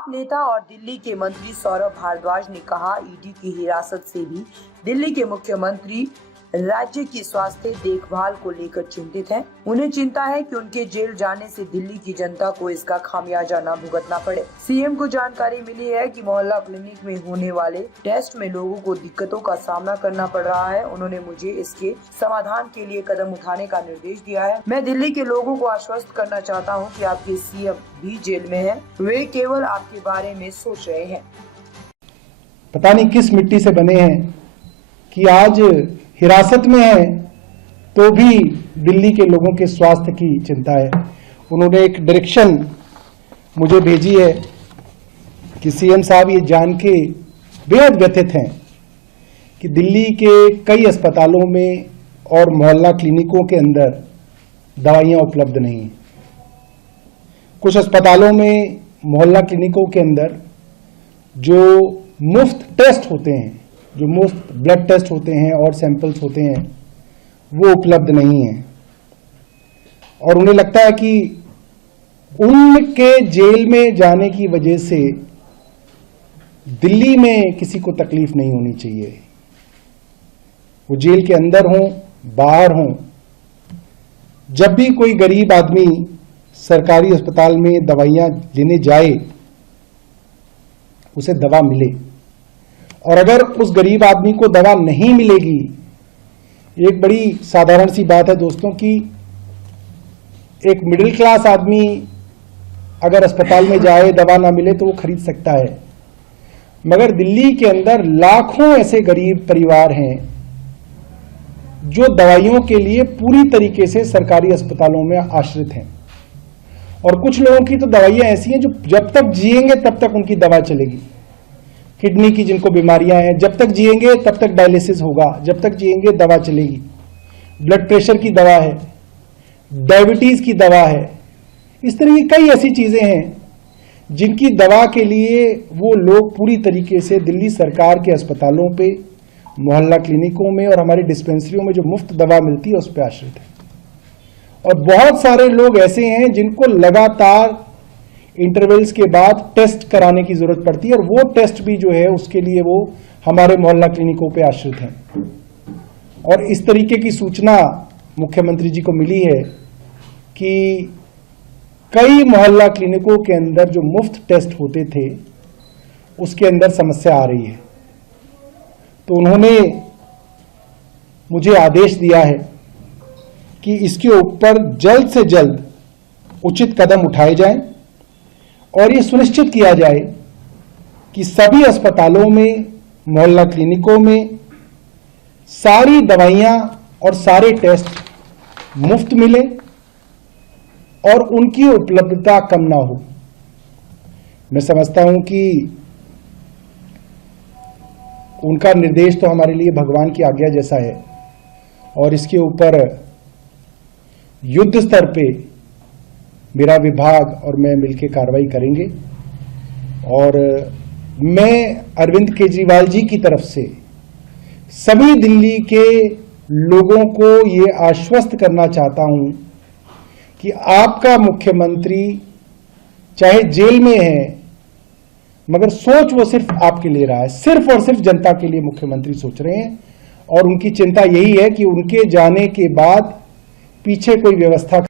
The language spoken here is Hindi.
आप नेता और दिल्ली के मंत्री सौरभ भारद्वाज ने कहा, ईडी की हिरासत से भी दिल्ली के मुख्यमंत्री राज्य की स्वास्थ्य देखभाल को लेकर चिंतित हैं। उन्हें चिंता है कि उनके जेल जाने से दिल्ली की जनता को इसका खामियाजा न भुगतना पड़े। सीएम को जानकारी मिली है कि मोहल्ला क्लिनिक में होने वाले टेस्ट में लोगों को दिक्कतों का सामना करना पड़ रहा है। उन्होंने मुझे इसके समाधान के लिए कदम उठाने का निर्देश दिया है। मैं दिल्ली के लोगों को आश्वस्त करना चाहता हूँ कि आपके सीएम भी जेल में है, वे केवल आपके बारे में सोच रहे हैं। पता नहीं किस मिट्टी से बने हैं कि आज हिरासत में है तो भी दिल्ली के लोगों के स्वास्थ्य की चिंता है। उन्होंने एक डायरेक्शन मुझे भेजी है कि सीएम साहब ये जान के बेहद व्यथित हैं कि दिल्ली के कई अस्पतालों में और मोहल्ला क्लिनिकों के अंदर दवाइयां उपलब्ध नहीं हैं। कुछ अस्पतालों में, मोहल्ला क्लिनिकों के अंदर जो मुफ्त टेस्ट होते हैं, जो मुफ्त ब्लड टेस्ट होते हैं और सैंपल्स होते हैं, वो उपलब्ध नहीं है। और उन्हें लगता है कि उनके जेल में जाने की वजह से दिल्ली में किसी को तकलीफ नहीं होनी चाहिए। वो जेल के अंदर हों, बाहर हों, जब भी कोई गरीब आदमी सरकारी अस्पताल में दवाइयां लेने जाए, उसे दवा मिले। और अगर उस गरीब आदमी को दवा नहीं मिलेगी, एक बड़ी साधारण सी बात है दोस्तों कि एक मिडिल क्लास आदमी अगर अस्पताल में जाए, दवा ना मिले तो वो खरीद सकता है। मगर दिल्ली के अंदर लाखों ऐसे गरीब परिवार हैं जो दवाइयों के लिए पूरी तरीके से सरकारी अस्पतालों में आश्रित हैं। और कुछ लोगों की तो दवाइयां ऐसी हैं जो जब तक जिएंगे तब तक उनकी दवा चलेगी। किडनी की जिनको बीमारियां हैं, जब तक जिएंगे तब तक डायलिसिस होगा, जब तक जिएंगे दवा चलेगी। ब्लड प्रेशर की दवा है, डायबिटीज की दवा है। इस तरह की कई ऐसी चीजें हैं जिनकी दवा के लिए वो लोग पूरी तरीके से दिल्ली सरकार के अस्पतालों पे, मोहल्ला क्लिनिकों में और हमारी डिस्पेंसरियों में जो मुफ्त दवा मिलती है उस पर आश्रित है। और बहुत सारे लोग ऐसे हैं जिनको लगातार इंटरवल्स के बाद टेस्ट कराने की जरूरत पड़ती है, और वो टेस्ट भी जो है उसके लिए वो हमारे मोहल्ला क्लिनिकों पे आश्रित हैं। और इस तरीके की सूचना मुख्यमंत्री जी को मिली है कि कई मोहल्ला क्लिनिकों के अंदर जो मुफ्त टेस्ट होते थे उसके अंदर समस्या आ रही है। तो उन्होंने मुझे आदेश दिया है कि इसके ऊपर जल्द से जल्द उचित कदम उठाए जाएं और ये सुनिश्चित किया जाए कि सभी अस्पतालों में, मोहल्ला क्लिनिकों में सारी दवाइयां और सारे टेस्ट मुफ्त मिले और उनकी उपलब्धता कम ना हो। मैं समझता हूं कि उनका निर्देश तो हमारे लिए भगवान की आज्ञा जैसा है और इसके ऊपर युद्ध स्तर पे मेरा विभाग और मैं मिलकर कार्रवाई करेंगे। और मैं अरविंद केजरीवाल जी की तरफ से सभी दिल्ली के लोगों को ये आश्वस्त करना चाहता हूं कि आपका मुख्यमंत्री चाहे जेल में है, मगर सोच वो सिर्फ आपके लिए रहा है, सिर्फ और सिर्फ जनता के लिए मुख्यमंत्री सोच रहे हैं। और उनकी चिंता यही है कि उनके जाने के बाद पीछे कोई व्यवस्था